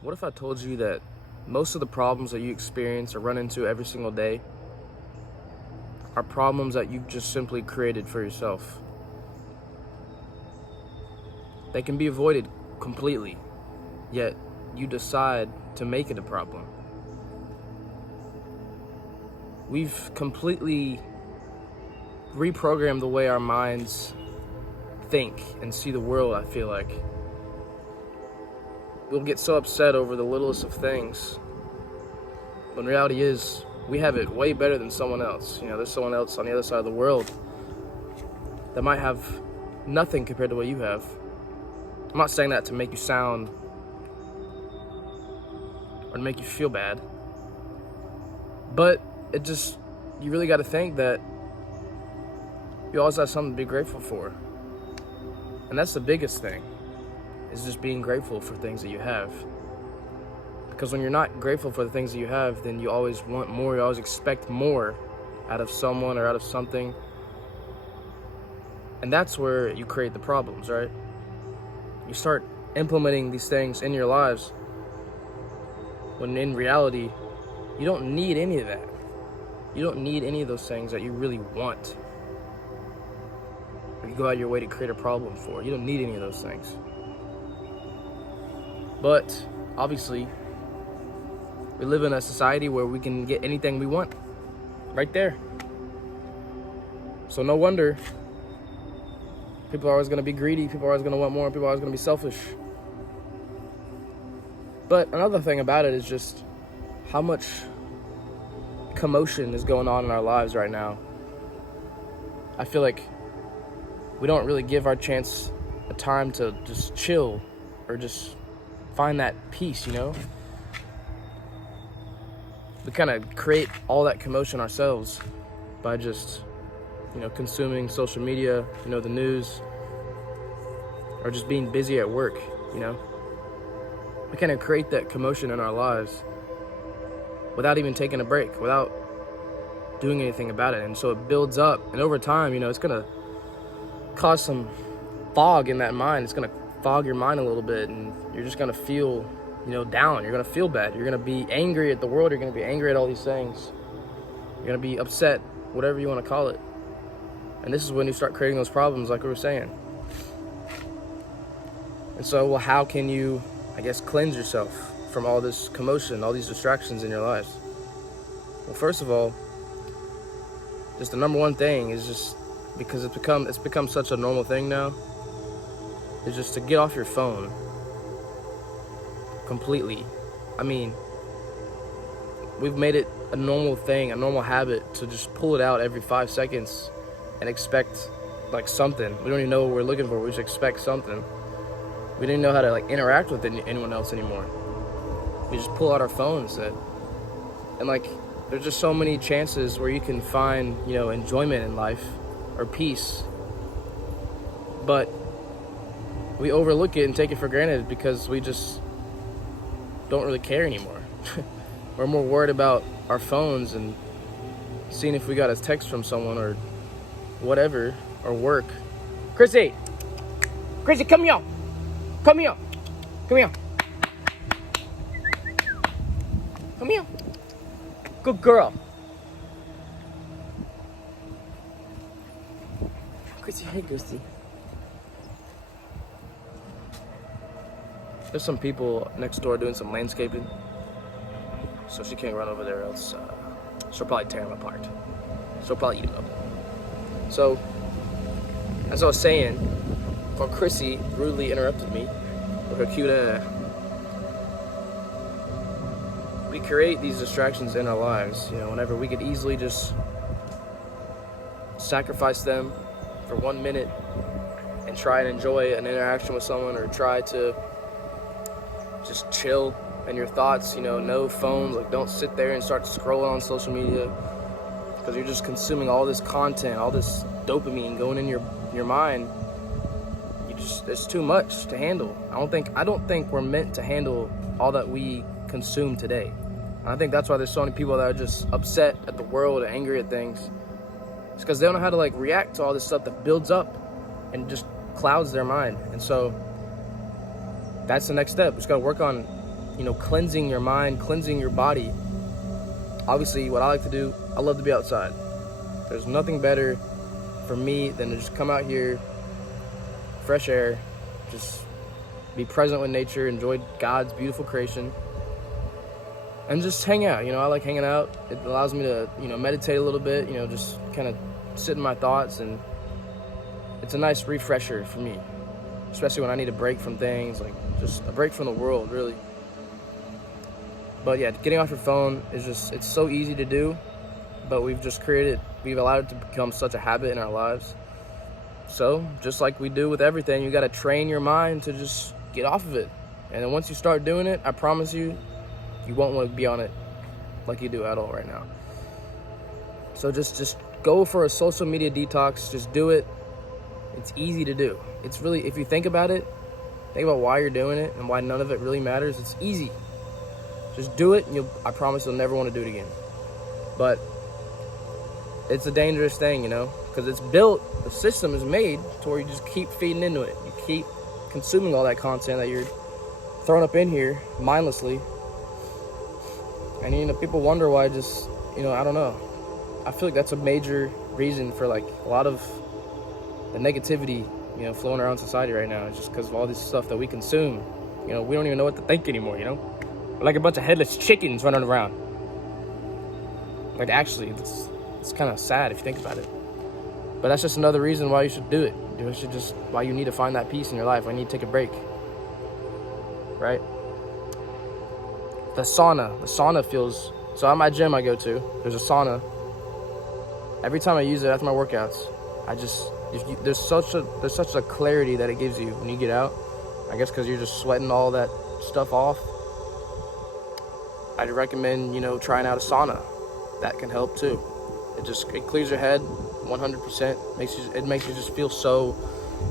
What if I told you that most of the problems that you experience or run into every single day are problems that you've just simply created for yourself? They can be avoided completely, yet you decide to make it a problem. We've completely reprogrammed the way our minds think and see the world, I feel like. We'll get so upset over the littlest of things, when reality is, we have it way better than someone else. There's someone else on the other side of the world that might have nothing compared to what you have. I'm not saying that to make you sound or to make you feel bad, but you really got to think that you always have something to be grateful for. And that's the biggest thing, is just being grateful for things that you have. Because when you're not grateful for the things that you have, then you always want more, you always expect more out of someone or out of something. And that's where you create the problems, right? You start implementing these things in your lives when in reality, you don't need any of that. You don't need any of those things that you really want, or you go out of your way to create a problem for. You don't need any of those things. But obviously, we live in a society where we can get anything we want right there. So no wonder people are always going to be greedy, people are always going to want more, people are always going to be selfish. But another thing about it is just how much commotion is going on in our lives right now. I feel like we don't really give our chance a time to just chill or just find that peace, We kind of create all that commotion ourselves by just, consuming social media, the news, or just being busy at work, We kind of create that commotion in our lives without even taking a break, without doing anything about it. And so it builds up, and over time, it's going to cause some fog in that mind. It's going to fog your mind a little bit, and you're just going to feel down. You're going to feel bad. You're going to be angry at the world. You're going to be angry at all these things. You're going to be upset, whatever you want to call it. And this is when you start creating those problems, like we were saying. And so, how can you, cleanse yourself from all this commotion, all these distractions in your lives? Well, first of all, just the number one thing is just, because it's become such a normal thing now, is just to get off your phone completely. We've made it a normal thing, a normal habit to just pull it out every 5 seconds and expect something. We don't even know what we're looking for. We just expect something. We didn't know how to interact with anyone else anymore. We just pull out our phones and there's just so many chances where you can find enjoyment in life or peace, but we overlook it and take it for granted because we just don't really care anymore. We're more worried about our phones and seeing if we got a text from someone or whatever, or work. Chrissy, come here. Come here. Good girl. Chrissy, hey, Chrissy. There's some people next door doing some landscaping, so she can't run over there, else she'll probably tear them apart. She'll probably eat them up. So, as I was saying, before Chrissy rudely interrupted me with her cute we create these distractions in our lives, whenever we could easily just sacrifice them for 1 minute and try and enjoy an interaction with someone, or try to just chill in your thoughts, no phones. Don't sit there and start scrolling on social media, because you're just consuming all this content, all this dopamine going in your mind. It's too much to handle. I don't think we're meant to handle all that we consume today. And I think that's why there's so many people that are just upset at the world and angry at things. It's because they don't know how to react to all this stuff that builds up and just clouds their mind. And so that's the next step. We just got to work on cleansing your mind, cleansing your body. Obviously, what I like to do, I love to be outside. There's nothing better for me than to just come out here, fresh air, just be present with nature, enjoy God's beautiful creation, and just hang out. I like hanging out. It allows me to, meditate a little bit, just kind of sit in my thoughts, and it's a nice refresher for me, especially when I need a break from things, like just a break from the world, really. But yeah, getting off your phone is it's so easy to do, but we've allowed it to become such a habit in our lives. So just like we do with everything, you got to train your mind to just get off of it. And then once you start doing it, I promise you, you won't want to be on it like you do at all right now. So just go for a social media detox. Just do it. It's easy to do. It's really, if you think about why you're doing it and why none of it really matters, it's easy. Just do it, and I promise you'll never want to do it again. But it's a dangerous thing, because it's built, the system is made to where you just keep feeding into it. You keep consuming all that content that you're throwing up in here mindlessly. And, people wonder why I don't know. I feel like that's a major reason for, like, a lot of the negativity, flowing around society right now. It's just because of all this stuff that we consume. We don't even know what to think anymore, We're like a bunch of headless chickens running around. Like, actually, it's kind of sad if you think about it. But that's just another reason why you should do it. Why you need to find that peace in your life. Why you need to take a break. Right? The sauna feels... So at my gym I go to, there's a sauna. Every time I use it after my workouts, there's such a clarity that it gives you when you get out. I guess because you're just sweating all that stuff off. I'd recommend, trying out a sauna. That can help too. It clears your head 100%. It makes you just feel so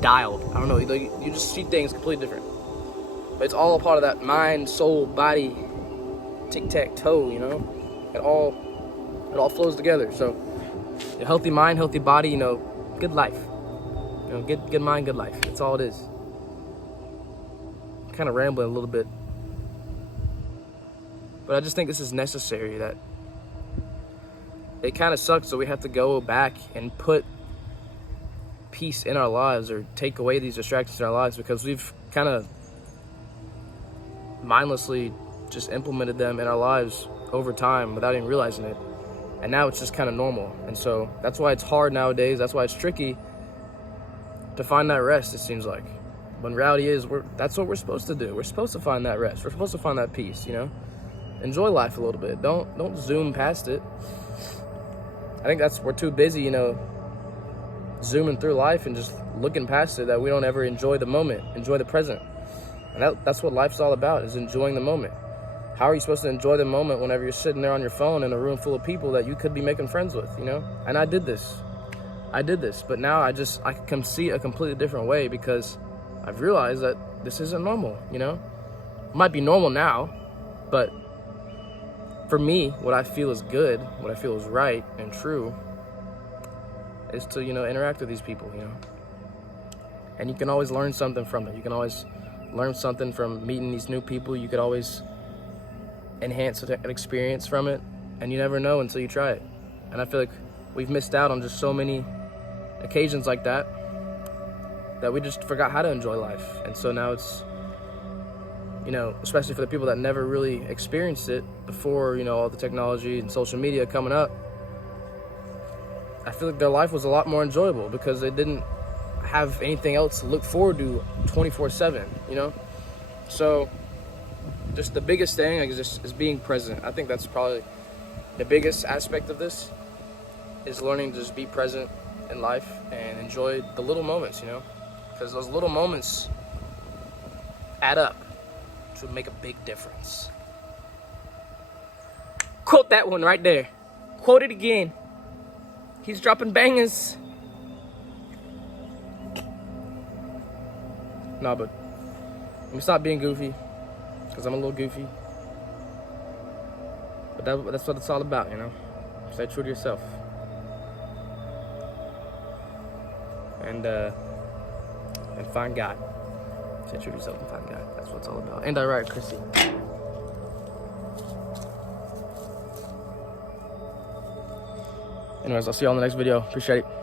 dialed. I don't know, you just see things completely different. But it's all a part of that mind, soul, body, tic-tac-toe, It all flows together. So a healthy mind, healthy body, good life. Good mind, good life. That's all it is. I'm kind of rambling a little bit. But I just think this is necessary, that it kind of sucks that we have to go back and put peace in our lives or take away these distractions in our lives because we've kind of mindlessly just implemented them in our lives over time without even realizing it. And now it's just kind of normal. And so that's why it's hard nowadays. That's why it's tricky to find that rest, it seems like. When reality is, that's what we're supposed to do. We're supposed to find that rest. We're supposed to find that peace, Enjoy life a little bit. Don't zoom past it. I think we're too busy, zooming through life and just looking past it, that we don't ever enjoy the moment, enjoy the present. And that's what life's all about, is enjoying the moment. How are you supposed to enjoy the moment whenever you're sitting there on your phone in a room full of people that you could be making friends with, And I did this, but now I can see a completely different way because I've realized that this isn't normal, It might be normal now, but for me, what I feel is good, what I feel is right and true, is to, interact with these people, And you can always learn something from it. You can always learn something from meeting these new people. You could always enhance an experience from it, and you never know until you try it. And I feel like we've missed out on just so many occasions like that we just forgot how to enjoy life. And so now it's, especially for the people that never really experienced it before, all the technology and social media coming up, I feel like their life was a lot more enjoyable because they didn't have anything else to look forward to 24/7, So just the biggest thing is being present. I think that's probably the biggest aspect of this, is learning to just be present in life and enjoy the little moments, because those little moments add up to make a big difference. Quote that one right there. Quote it again. He's dropping bangers. Nah, but let me stop being goofy, because I'm a little goofy. But that's what it's all about, Stay true to yourself. And find God. Stay true to yourself and find God. That's what it's all about. And I write, Chrissy. Anyways, I'll see you all in the next video. Appreciate it.